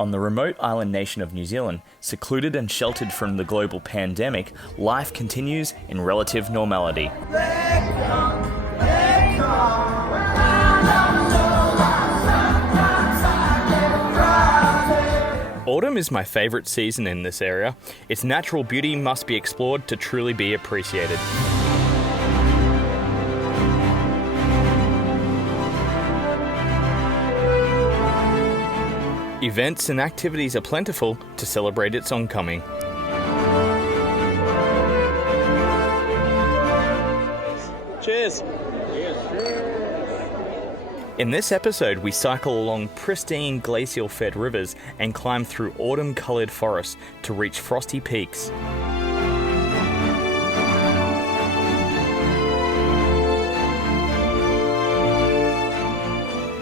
On the remote island nation of New Zealand, secluded and sheltered from the global pandemic, life continues in relative normality. Autumn is my favourite season in this area. Its natural beauty must be explored to truly be appreciated. Events and activities are plentiful to celebrate its oncoming. Cheers! In this episode, we cycle along pristine glacial-fed rivers and climb through autumn-coloured forests to reach frosty peaks.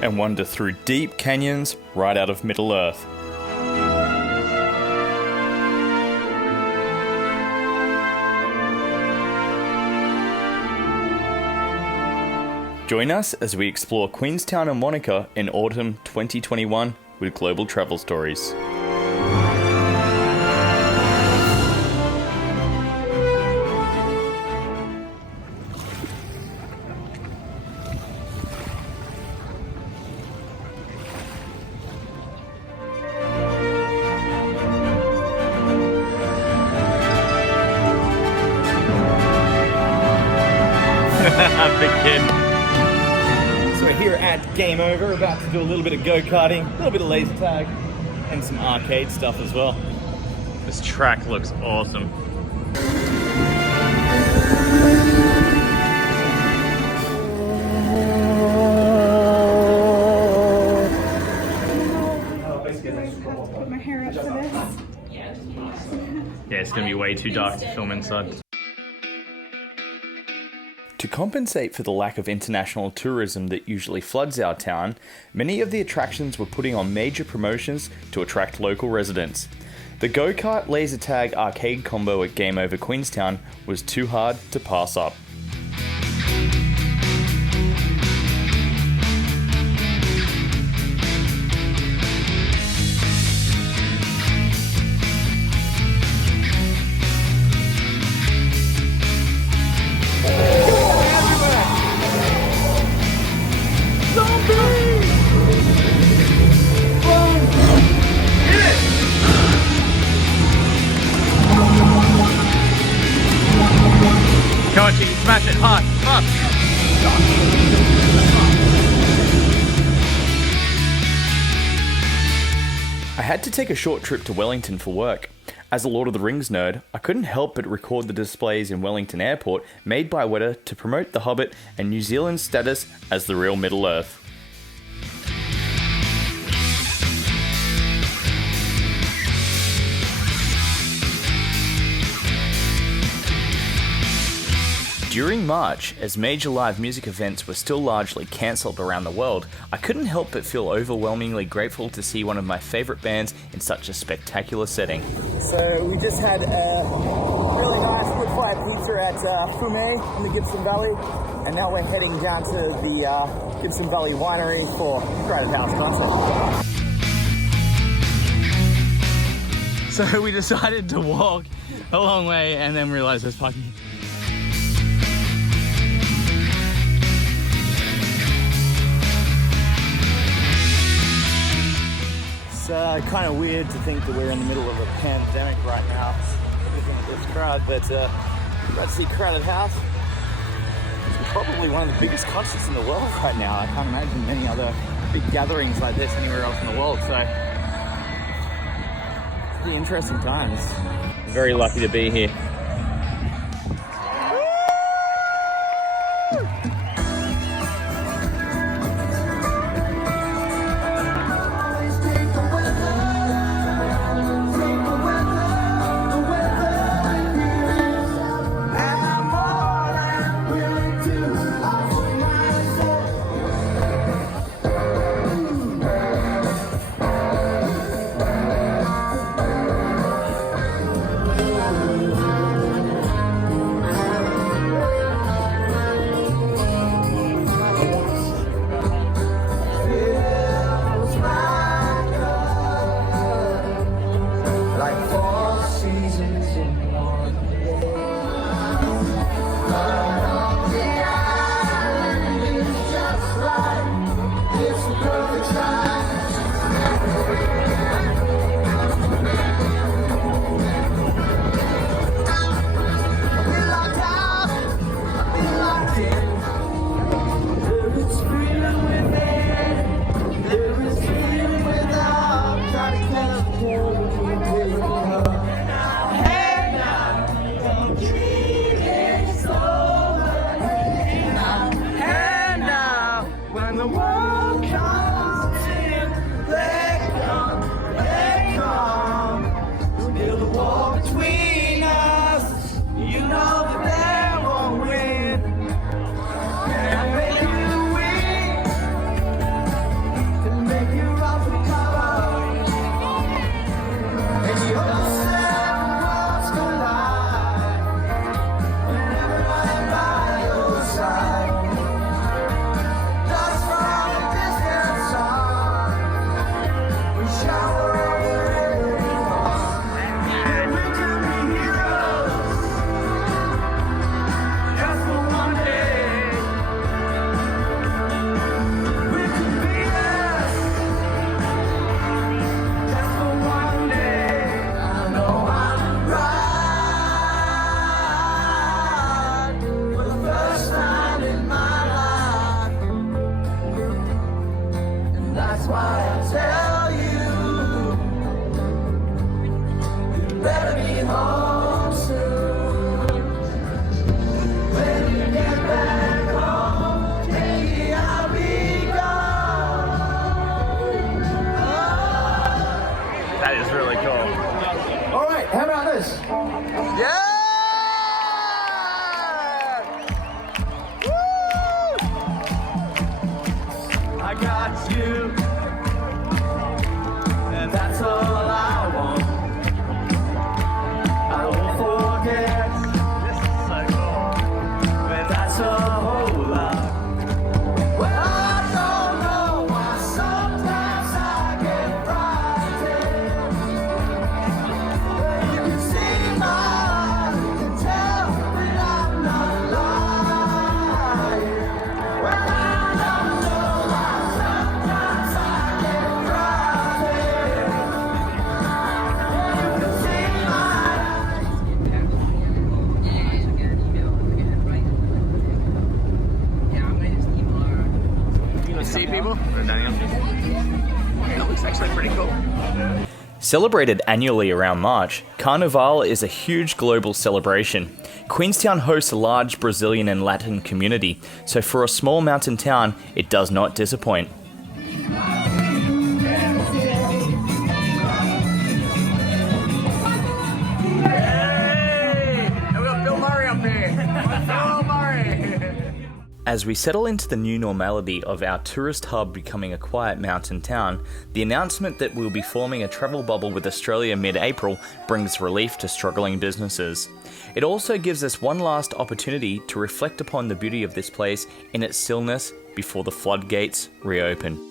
And wander through deep canyons right out of Middle-earth. Join us as we explore Queenstown and Wanaka in autumn 2021 with Global Travel Stories. Big kid. So we're here at Game Over, about to do a little bit of go-karting, a little bit of laser tag, and some arcade stuff as well. This track looks awesome. Put my hair up for this. Yeah, it's going to be way too dark to film inside. To compensate for the lack of international tourism that usually floods our town, many of the attractions were putting on major promotions to attract local residents. The go-kart laser tag arcade combo at Game Over Queenstown was too hard to pass up. Come on, chicken, smash it hard, fast! I had to take a short trip to Wellington for work. As a Lord of the Rings nerd, I couldn't help but record the displays in Wellington Airport made by Weta to promote The Hobbit and New Zealand's status as the real Middle-earth. During March, as major live music events were still largely cancelled around the world, I couldn't help but feel overwhelmingly grateful to see one of my favourite bands in such a spectacular setting. So we just had a really nice wood-fired pizza at Fume in the Gibbston Valley, and now we're heading down to the Gibbston Valley Winery for Creative House concert. So we decided to walk a long way and then realised there's parking. It's kind of weird to think that we're in the middle of a pandemic right now, looking at this crowd, but let's see Crowded House. It's probably one of the biggest concerts in the world right now. I can't imagine many other big gatherings like this anywhere else in the world, so pretty interesting times. Very lucky to be here. Celebrated annually around March, Carnival is a huge global celebration. Queenstown hosts a large Brazilian and Latin community, so for a small mountain town, it does not disappoint. As we settle into the new normality of our tourist hub becoming a quiet mountain town, the announcement that we'll be forming a travel bubble with Australia mid-April brings relief to struggling businesses. It also gives us one last opportunity to reflect upon the beauty of this place in its stillness before the floodgates reopen.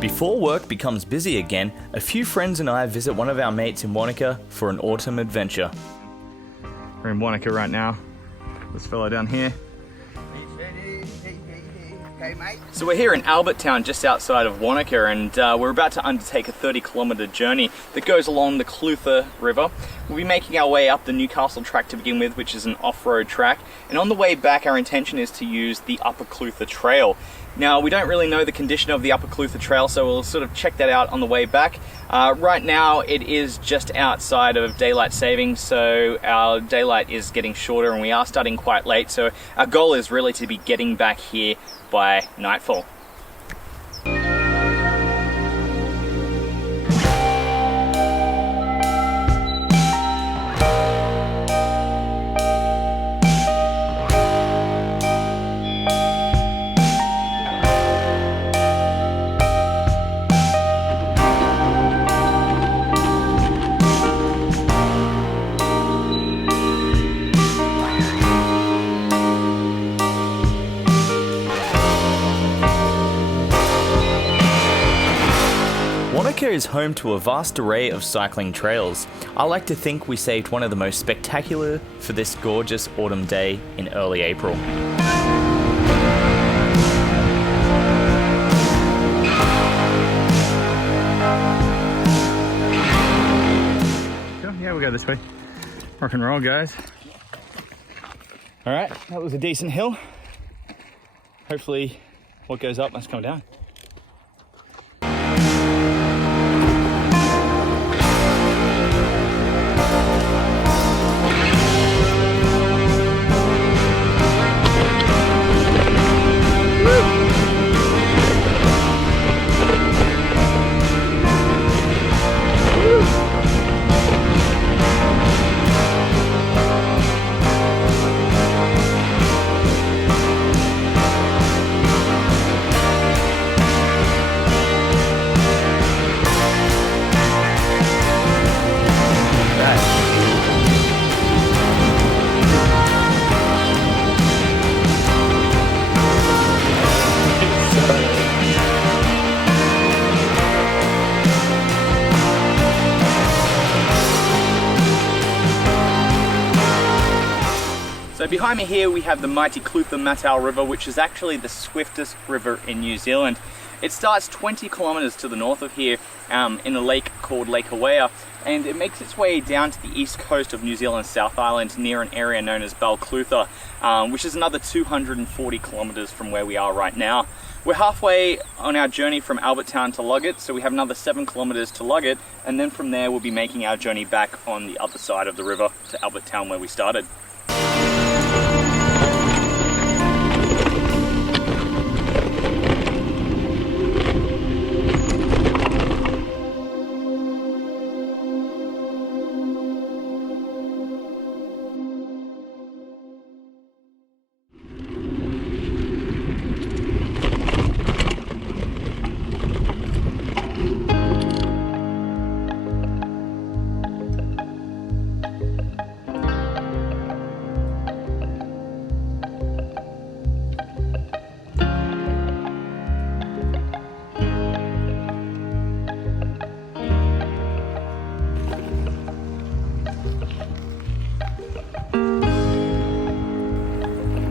Before work becomes busy again, a few friends and I visit one of our mates in Wanaka for an autumn adventure. We're in Wanaka right now. This fellow down here. So we're here in Albertown, just outside of Wanaka, and we're about to undertake a 30-kilometre journey that goes along the Clutha River. We'll be making our way up the Newcastle track to begin with, which is an off-road track, and on the way back our intention is to use the Upper Clutha Trail. Now, we don't really know the condition of the Upper Clutha Trail, so we'll sort of check that out on the way back. Right now, it is just outside of daylight savings, so our daylight is getting shorter and we are starting quite late, so our goal is really to be getting back here by nightfall. Wanaka is home to a vast array of cycling trails. I like to think we saved one of the most spectacular for this gorgeous autumn day in early April. Yeah, we'll go this way. Rock and roll, guys. All right, that was a decent hill. Hopefully what goes up must come down. So behind me here we have the mighty Clutha River, which is actually the swiftest river in New Zealand. It starts 20 kilometers to the north of here in a lake called Lake Hawea, and it makes its way down to the east coast of New Zealand's South Island near an area known as Clutha, which is another 240 kilometers from where we are right now. We're halfway on our journey from Arrowtown to Luggate, so we have another 7 kilometers to Luggate, and then from there we'll be making our journey back on the other side of the river to Arrowtown where we started.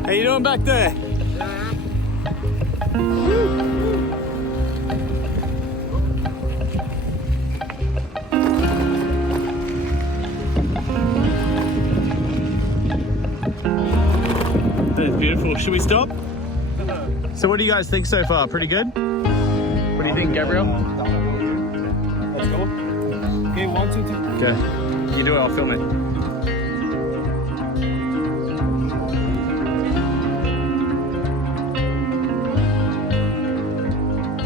How you doing back there? That is beautiful. Should we stop? So what do you guys think so far? Pretty good? What do you think, Gabriel? Let's go. Okay, 1, 2, 3. Okay. You do it, I'll film it.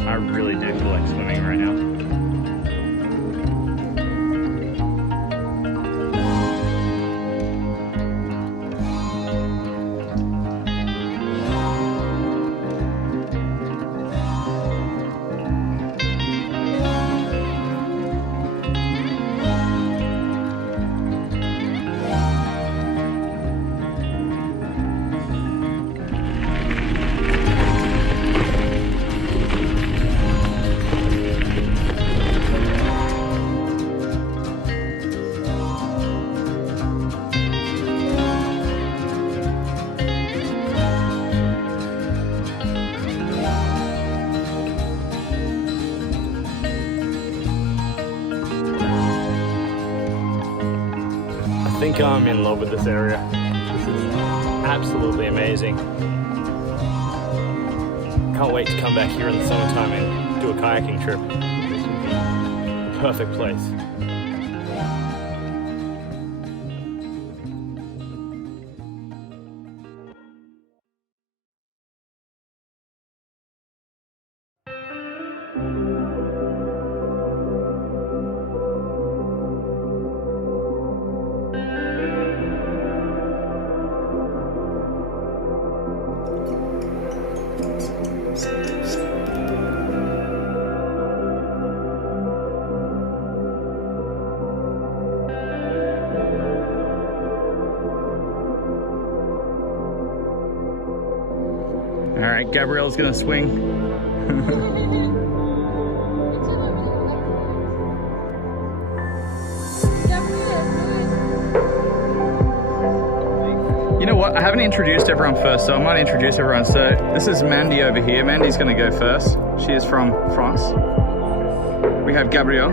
I really do feel like swimming right now. I think I'm in love with this area. This is absolutely amazing. Can't can't wait to come back here in the summertime and do a kayaking trip. This would be the perfect place. All right, Gabrielle's gonna swing. You know what? I haven't introduced everyone first, so I might introduce everyone. So this is Mandy over here. Mandy's gonna go first. She is from France. We have Gabriel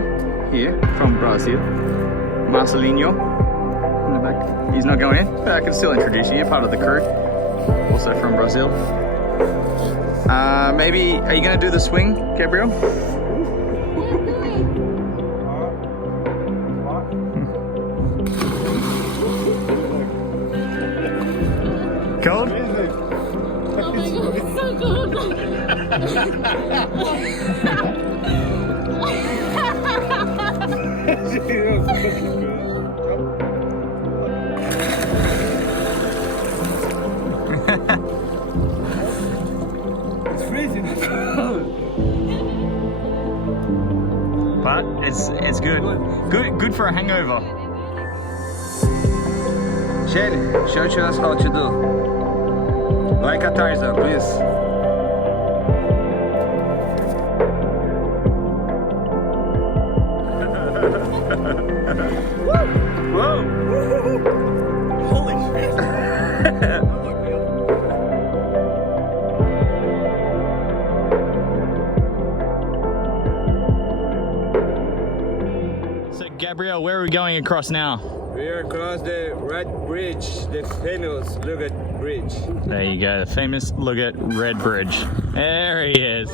here from Brazil. Marcelinho in the back. He's not going in, but I can still introduce you. You're part of the crew. Also from Brazil. Maybe, are you gonna do the swing, Gabriel? Cold? Oh my god, it's so cold! It's freezing. But it's good. Good for a hangover. Shelly, show us how to do. Like a Tarzan, please. Whoa! Holy shit! So Gabriel, where are we going across now? We are across the Red Bridge, the famous Luggate Bridge. There you go, the famous Luggate Red Bridge. There he is.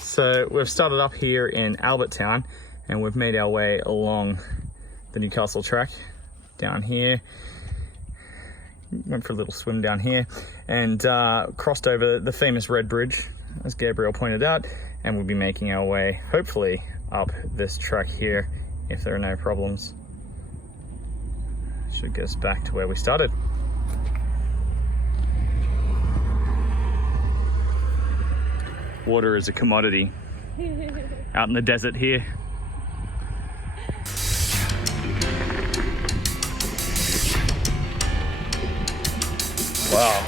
So we've started up here in Arrowtown and we've made our way along the Newcastle track down here. Went for a little swim down here and crossed over the famous Red Bridge, as Gabriel pointed out, and we'll be making our way, hopefully, up this track here if there are no problems. Should get us back to where we started. Water is a commodity out in the desert here. Wow.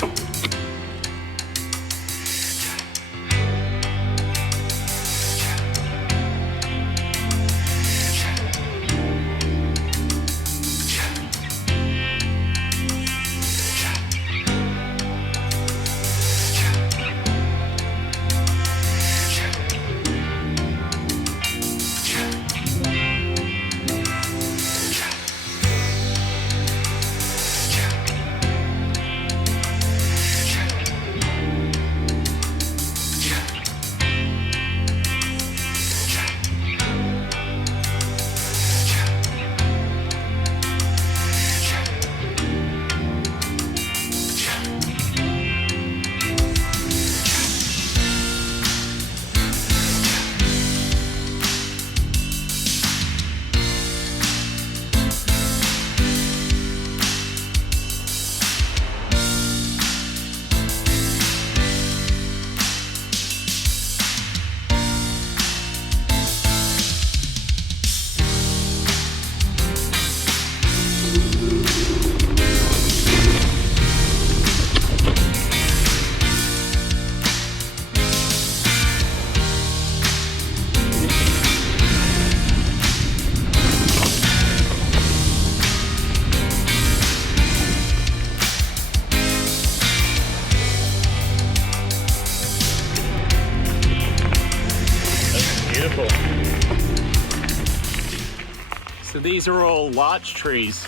these are all larch trees.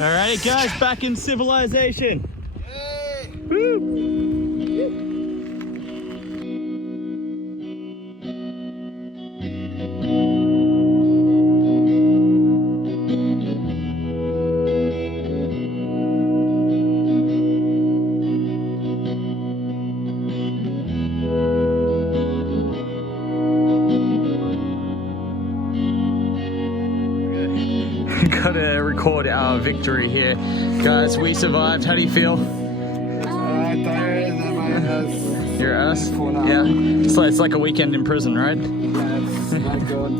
Alrighty guys, back in civilization. Yay. Woo. Gotta record our victory here. Guys, we survived. How do you feel? Tired. You're us? Yeah. It's like a weekend in prison, right? Yes, my God.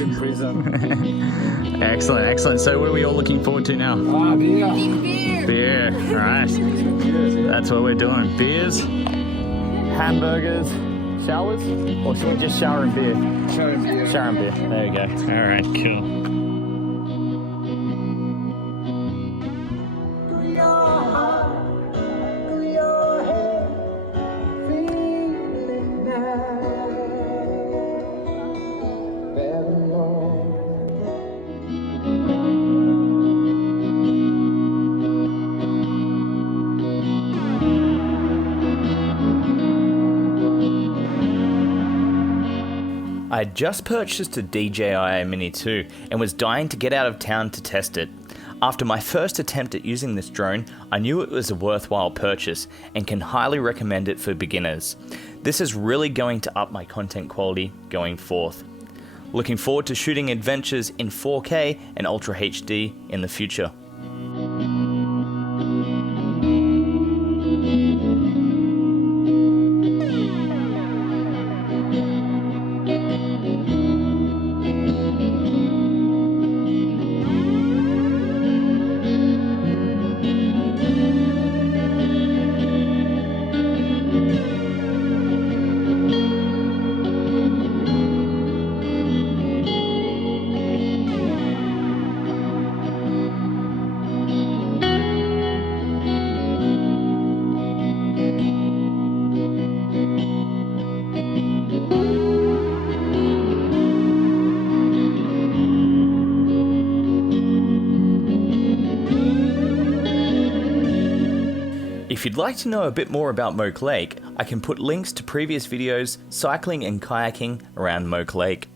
In prison. Excellent, excellent. So what are we all looking forward to now? Beer. Beer. All right. That's what we're doing. Beers, hamburgers, showers? Or should we just shower in beer? Shower in beer. Shower in beer. There you go. All right, cool. I had just purchased a DJI Mini 2 and was dying to get out of town to test it. After my first attempt at using this drone, I knew it was a worthwhile purchase and can highly recommend it for beginners. This is really going to up my content quality going forth. Looking forward to shooting adventures in 4K and Ultra HD in the future. If you'd like to know a bit more about Moke Lake, I can put links to previous videos cycling and kayaking around Moke Lake.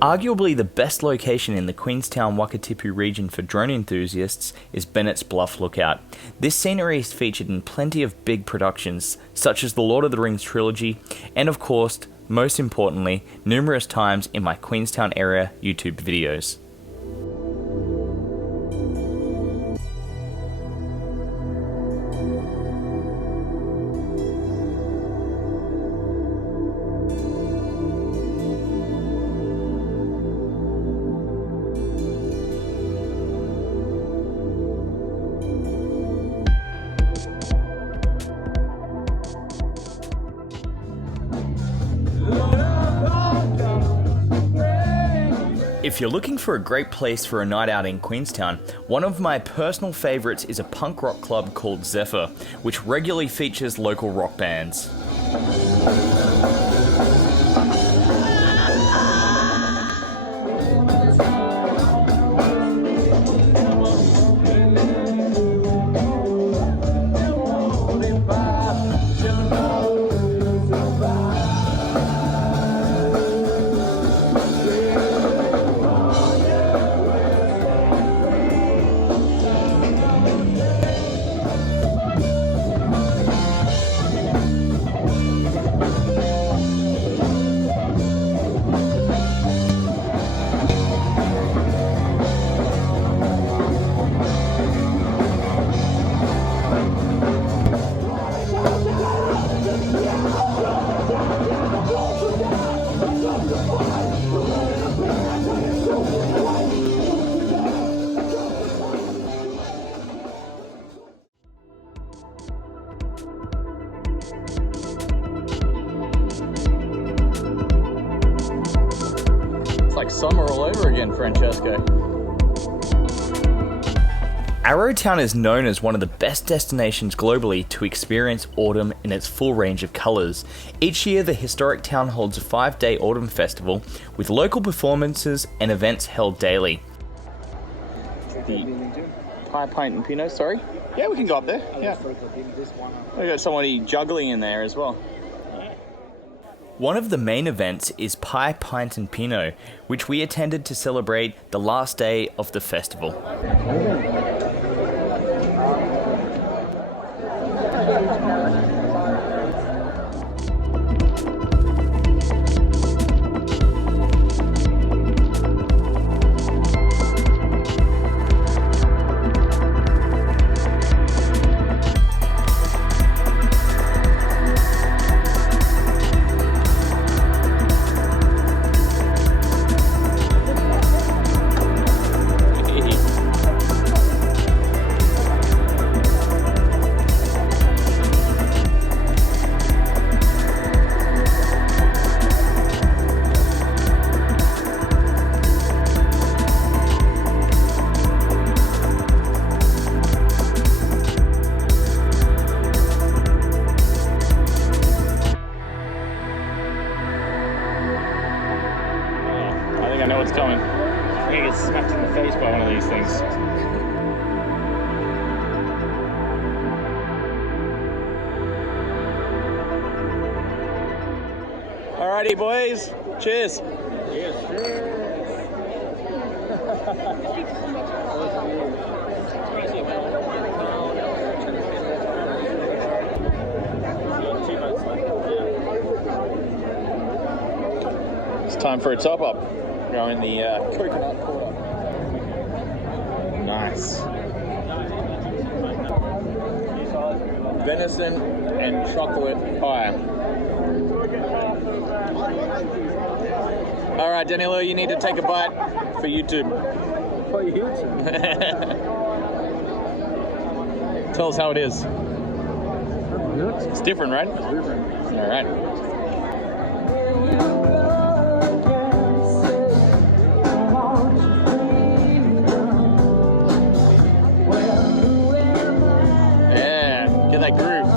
Arguably the best location in the Queenstown Wakatipu region for drone enthusiasts is Bennet's Bluff Lookout. This scenery is featured in plenty of big productions, such as the Lord of the Rings trilogy, and of course, most importantly, numerous times in my Queenstown area YouTube videos. If you're looking for a great place for a night out in Queenstown, one of my personal favourites is a punk rock club called Zephyr, which regularly features local rock bands. Like summer all over again, Francesco. Arrowtown is known as one of the best destinations globally to experience autumn in its full range of colours. Each year the historic town holds a 5-day autumn festival with local performances and events held daily. The Pint and Pinot, sorry? Yeah, we can go up there, yeah. We've got somebody juggling in there as well. One of the main events is Pie, Pint and Pinot, which we attended to celebrate the last day of the festival. I know what's coming. I'm gonna get smacked in the face by one of these things. Alrighty, boys. Cheers. It's time for a top up. Going the coconut quarter. Nice. Venison and chocolate pie. All right, Danilo, you need to take a bite for YouTube. For YouTube? Tell us how it is. It's different, right? It's different. All right. That groove.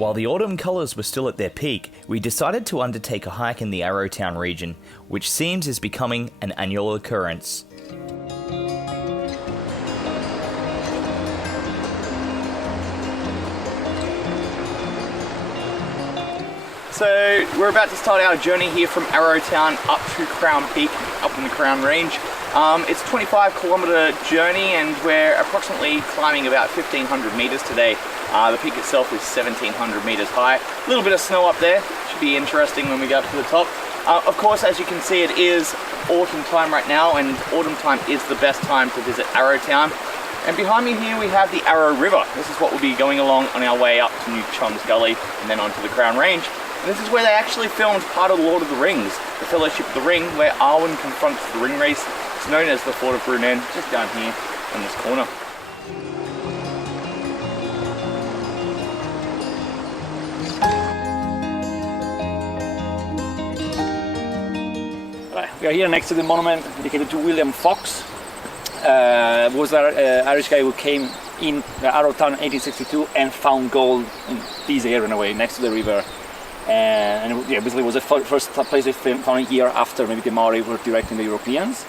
While the autumn colours were still at their peak, we decided to undertake a hike in the Arrowtown region, which seems is becoming an annual occurrence. So we're about to start our journey here from Arrowtown up to Crown Peak, up in the Crown Range. It's a 25-kilometre journey and we're approximately climbing about 1,500 metres today. The peak itself is 1,700 metres high. A little bit of snow up there, should be interesting when we go up to the top. Of course, as you can see, it is autumn time right now, and autumn time is the best time to visit Arrowtown. And behind me here we have the Arrow River. This is what we'll be going along on our way up to New Chums Gully and then onto the Crown Range. And this is where they actually filmed part of the Lord of the Rings, the Fellowship of the Ring, where Arwen confronts the ring race. It's known as the Fort of Brunnen, just down here in this corner. We are here next to the monument dedicated to William Fox. Was an Irish guy who came in Arrowtown in 1862 and found gold in this area in a way, next to the river. And yeah, basically it was the first place they found a year after maybe the Maori were directing the Europeans.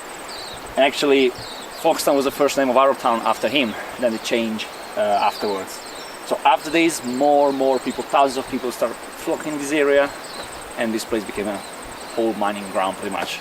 And actually, Foxtown was the first name of Arrowtown after him, then it changed afterwards. So after this, more people, thousands of people started flocking in this area, and this place became a whole mining ground pretty much.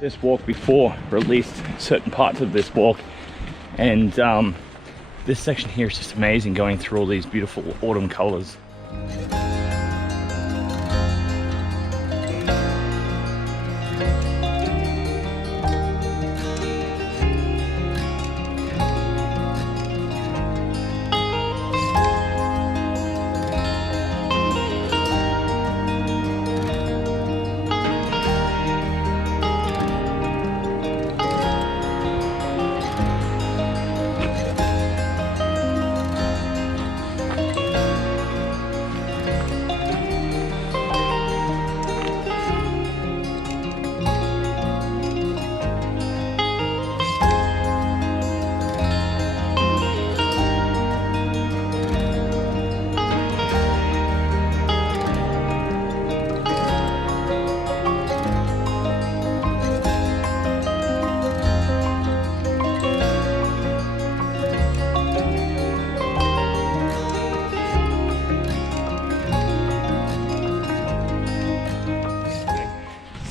This walk before, or at least certain parts of this walk, and this section here is just amazing, going through all these beautiful autumn colors.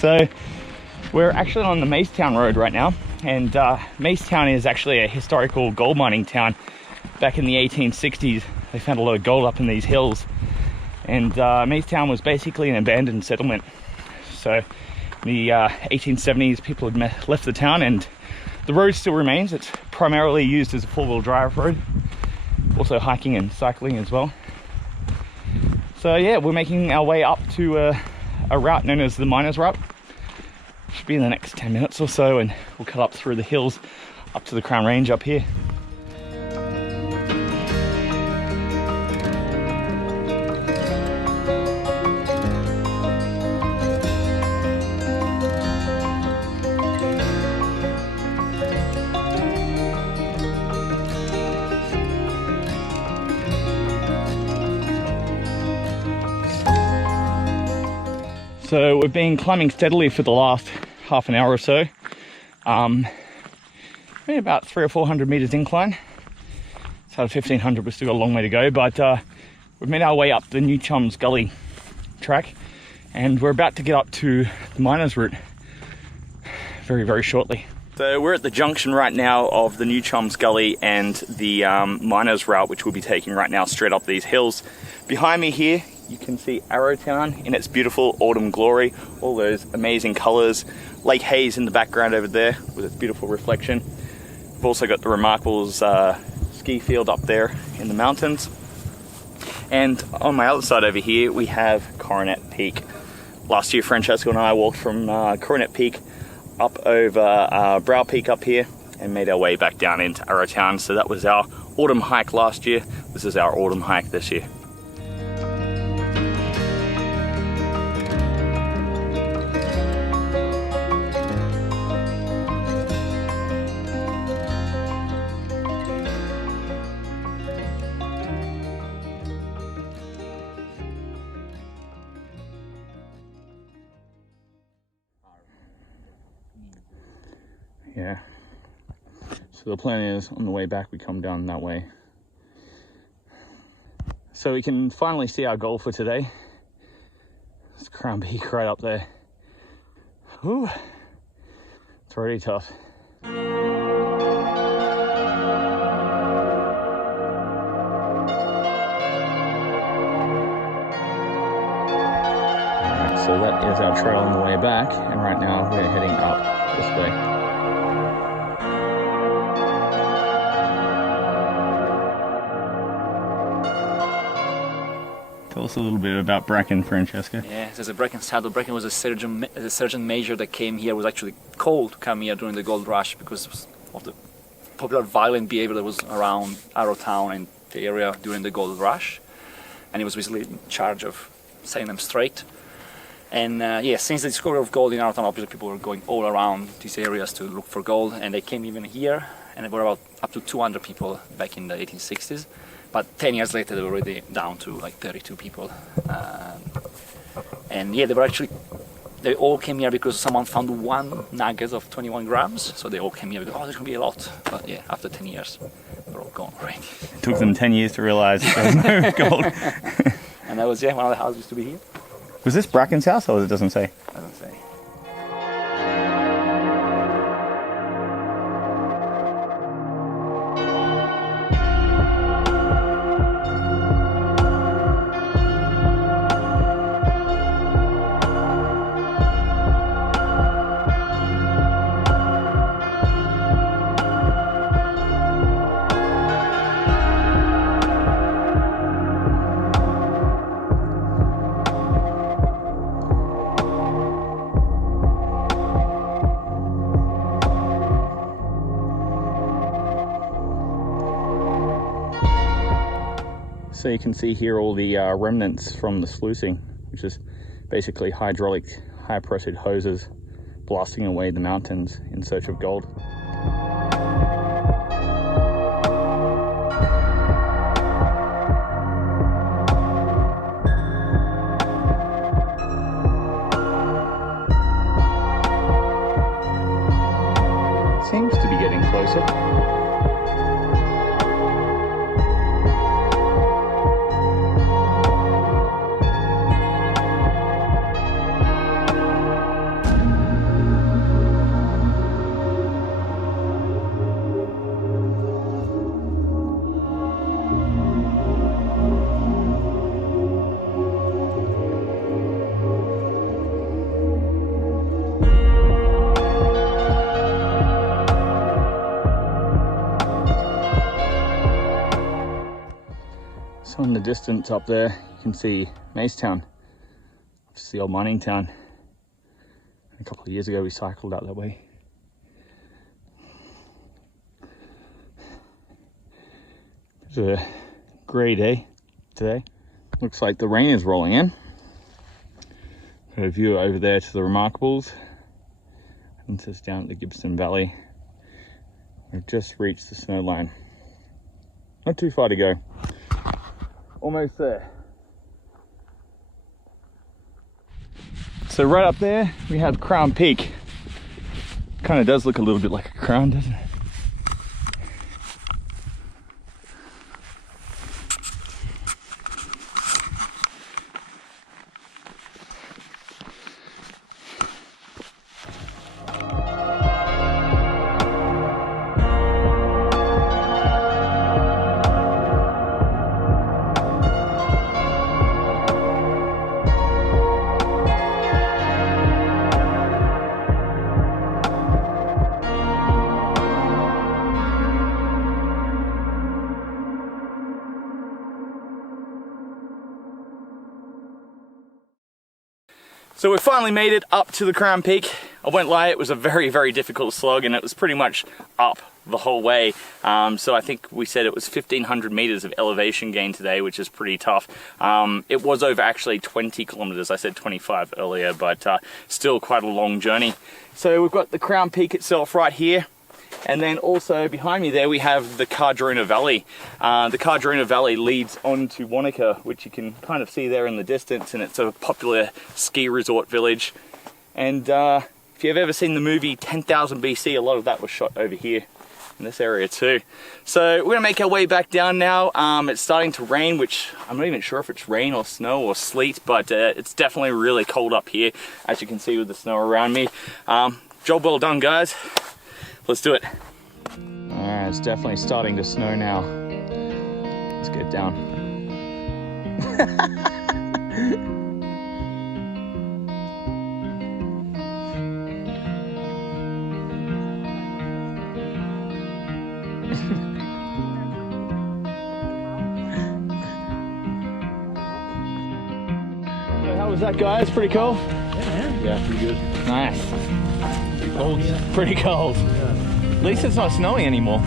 So we're actually on the Macetown Road right now, and Macetown is actually a historical gold mining town. Back in the 1860s, they found a lot of gold up in these hills, and Macetown was basically an abandoned settlement. So in the 1870s, people had left the town, and the road still remains. It's primarily used as a four-wheel drive road, also hiking and cycling as well. So yeah, we're making our way up to a route known as the Miners Route. Should be in the next 10 minutes or so, and we'll cut up through the hills up to the Crown Range up here. So we've been climbing steadily for the last half an hour or so. Maybe about 300 or 400 meters incline. It's out of 1,500, we've still got a long way to go, but we've made our way up the New Chums Gully track, and we're about to get up to the Miners Route very, very shortly. So we're at the junction right now of the New Chums Gully and the Miners Route, which we'll be taking right now straight up these hills. Behind me here, you can see Arrowtown in its beautiful autumn glory, all those amazing colours. Lake Hayes in the background over there with its beautiful reflection. We've also got the Remarkables ski field up there in the mountains. And on my other side over here, we have Coronet Peak. Last year, Francesco and I walked from Coronet Peak up over Brow Peak up here and made our way back down into Arrowtown. So that was our autumn hike last year. This is our autumn hike this year. Yeah. So the plan is on the way back we come down that way. So we can finally see our goal for today. It's Crown Peak right up there. Whew. It's already tough. Alright, so that is our trail on the way back, and right now we're heading up this way. Tell us a little bit about Bracken, Francesca. Yeah, there's a Bracken saddle. Bracken was a sergeant major that came here. Was actually called to come here during the gold rush because of the popular violent behavior that was around Arrowtown and the area during the gold rush. And he was basically in charge of setting them straight. And yeah, since the discovery of gold in Arrowtown, obviously people were going all around these areas to look for gold, and they came even here. And there were about up to 200 people back in the 1860s. But 10 years later, they were already down to like 32 people. And yeah, they all came here because someone found one nugget of 21 grams. So they all came here because, oh, there's going to be a lot. But yeah, after 10 years, they're all gone already. It took them 10 years to realise there was no gold. And that was, yeah, one of the houses used to be here. Was this Bracken's house, or it doesn't say? Doesn't say. So you can see here all the remnants from the sluicing, which is basically hydraulic, high-pressured hoses blasting away the mountains in search of gold. Seems to be getting closer. So in the distance up there, you can see Macetown. It's the old mining town. A couple of years ago, we cycled out that way. It's a grey day today. Looks like the rain is rolling in. Got a view over there to the Remarkables. And just down at the Gibbston Valley. We've just reached the snow line. Not too far to go. Almost there. So right up there we have Crown Peak. Kind of does look a little bit like a crown, doesn't it? So we finally made it up to the Crown Peak. I won't lie, it was a very, very difficult slog, and it was pretty much up the whole way. So I think we said it was 1,500 meters of elevation gain today, which is pretty tough. It was over actually 20 kilometers. I said 25 earlier, but still quite a long journey. So we've got the Crown Peak itself right here. And then also behind me there we have the Cardrona Valley. The Cardrona Valley leads on to Wanaka, which you can kind of see there in the distance, and it's a popular ski resort village. And if you've ever seen the movie 10,000 BC, a lot of that was shot over here in this area too. So we're gonna make our way back down now. It's starting to rain, which I'm not even sure if it's rain or snow or sleet, but it's definitely really cold up here, as you can see with the snow around me. Job well done, guys. Let's do it. Alright, it's definitely starting to snow now. Let's get down. How was that, guys? Pretty cool? Yeah, pretty good. Nice. Cold. Pretty cold. At least it's not snowing anymore.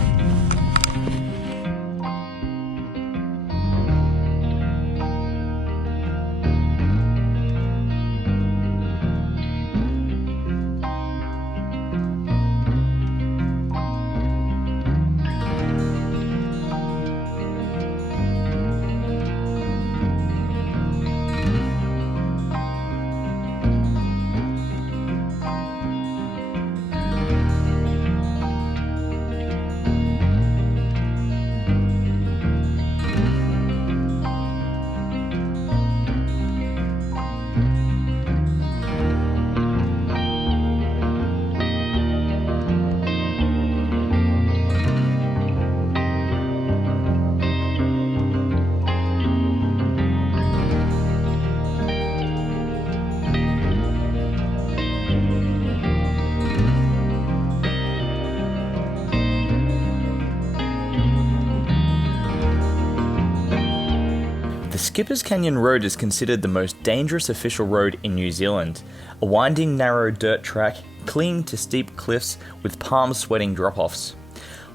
The Skipper's Canyon Road is considered the most dangerous official road in New Zealand. A winding, narrow dirt track, clinging to steep cliffs with palm-sweating drop-offs.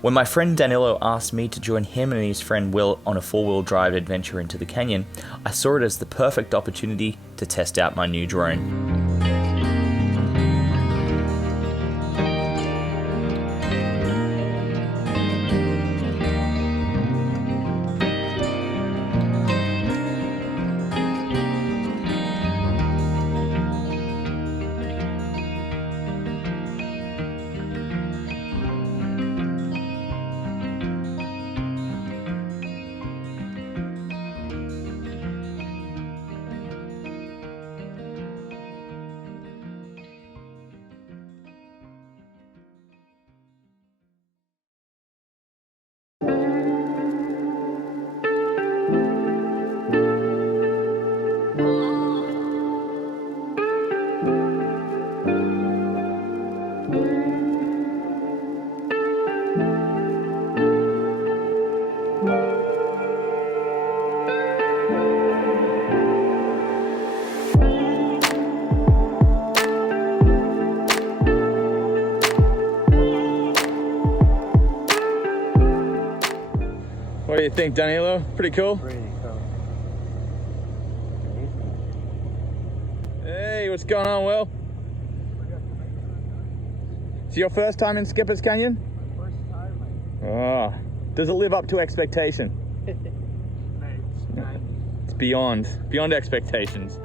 When my friend Danilo asked me to join him and his friend Will on a four-wheel drive adventure into the canyon, I saw it as the perfect opportunity to test out my new drone. What do you think, Danilo? Pretty cool? Pretty cool. Hey, what's going on, Will? It's your first time in Skipper's Canyon? First time, mate. Oh, does it live up to expectation? It's beyond expectations.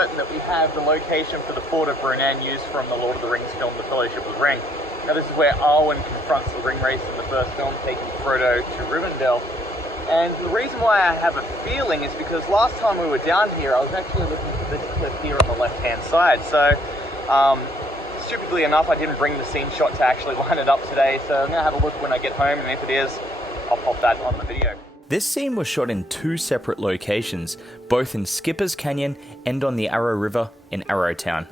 certain that we have the location for the Fort of Ronan used from the Lord of the Rings film, The Fellowship of the Ring. Now this is where Arwen confronts the ring race in the first film, taking Frodo to Rivendell. And the reason why I have a feeling is because last time we were down here, I was actually looking for this cliff here on the left-hand side. So, stupidly enough, I didn't bring the scene shot to actually line it up today. So I'm going to have a look when I get home, and if it is, I'll pop that on the video. This scene was shot in 2 separate locations, both in Skipper's Canyon and on the Arrow River in Arrowtown.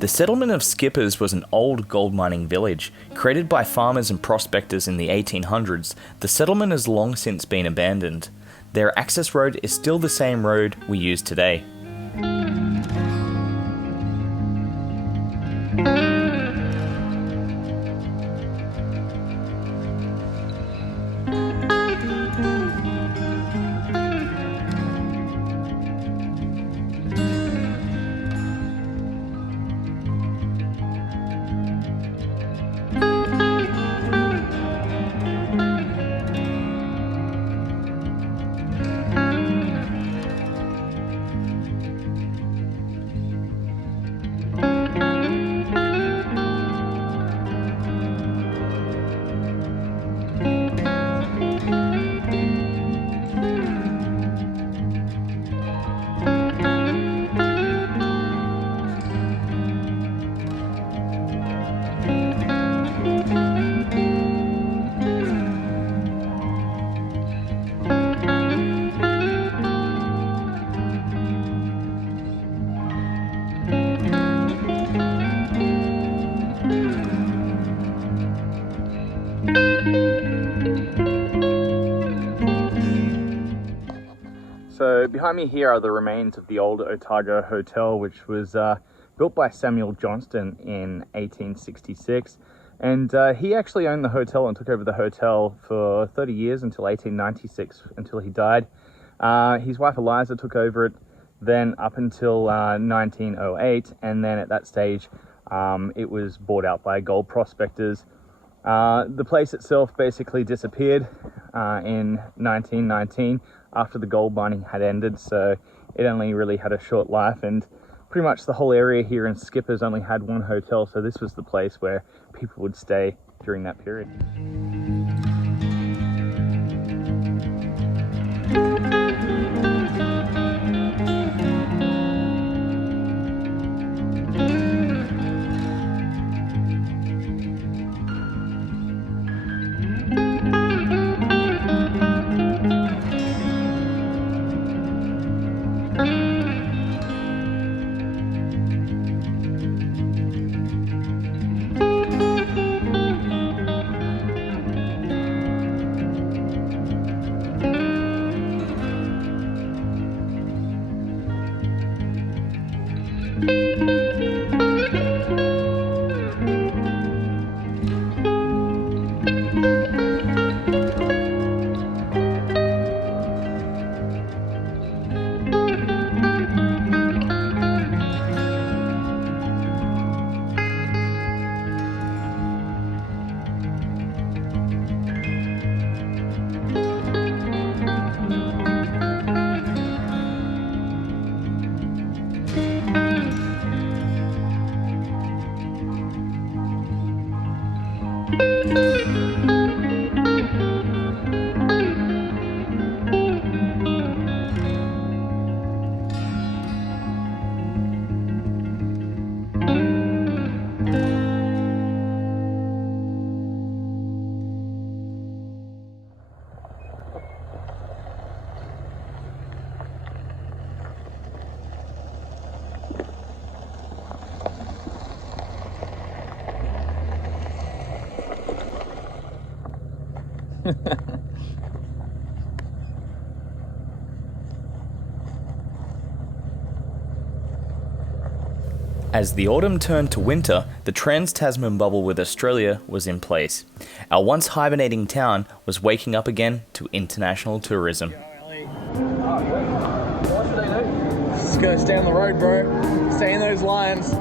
The settlement of Skippers was an old gold mining village. Created by farmers and prospectors in the 1800s, the settlement has long since been abandoned. Their access road is still the same road we use today. So behind me here are the remains of the old Otago Hotel, which was built by Samuel Johnston in 1866. And he actually owned the hotel and took over the hotel for 30 years until 1896, until he died. His wife Eliza took over it then up until 1908, and then at that stage it was bought out by gold prospectors. The place itself basically disappeared in 1919 after the gold mining had ended, so it only really had a short life, and pretty much the whole area here in Skippers only had one hotel, so this was the place where people would stay during that period. As the autumn turned to winter, the Trans-Tasman bubble with Australia was in place. Our once hibernating town was waking up again to international tourism. Just gotta stay on the road, bro. Stay in those lines.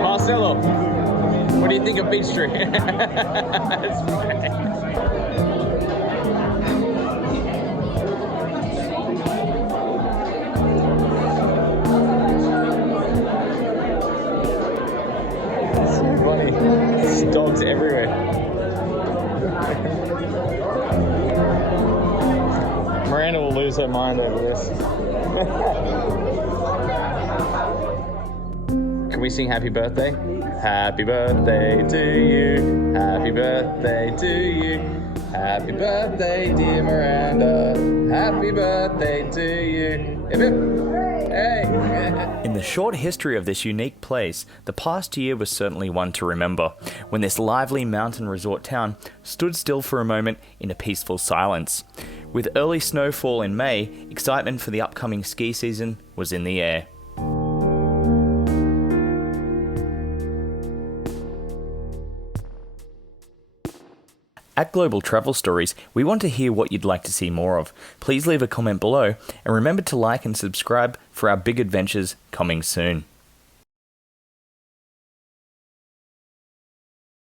Marcelo, what do you think of Beach Street? It's great. There's dogs everywhere. Miranda will lose her mind over this. Can we sing happy birthday? Happy birthday to you. Happy birthday to you. Happy birthday, dear Miranda. Happy birthday to you. Hip hip. Hey. In the short history of this unique place, the past year was certainly one to remember, when this lively mountain resort town stood still for a moment in a peaceful silence. With early snowfall in May, excitement for the upcoming ski season was in the air. At Global Travel Stories, we want to hear what you'd like to see more of. Please leave a comment below, and remember to like and subscribe for our big adventures coming soon.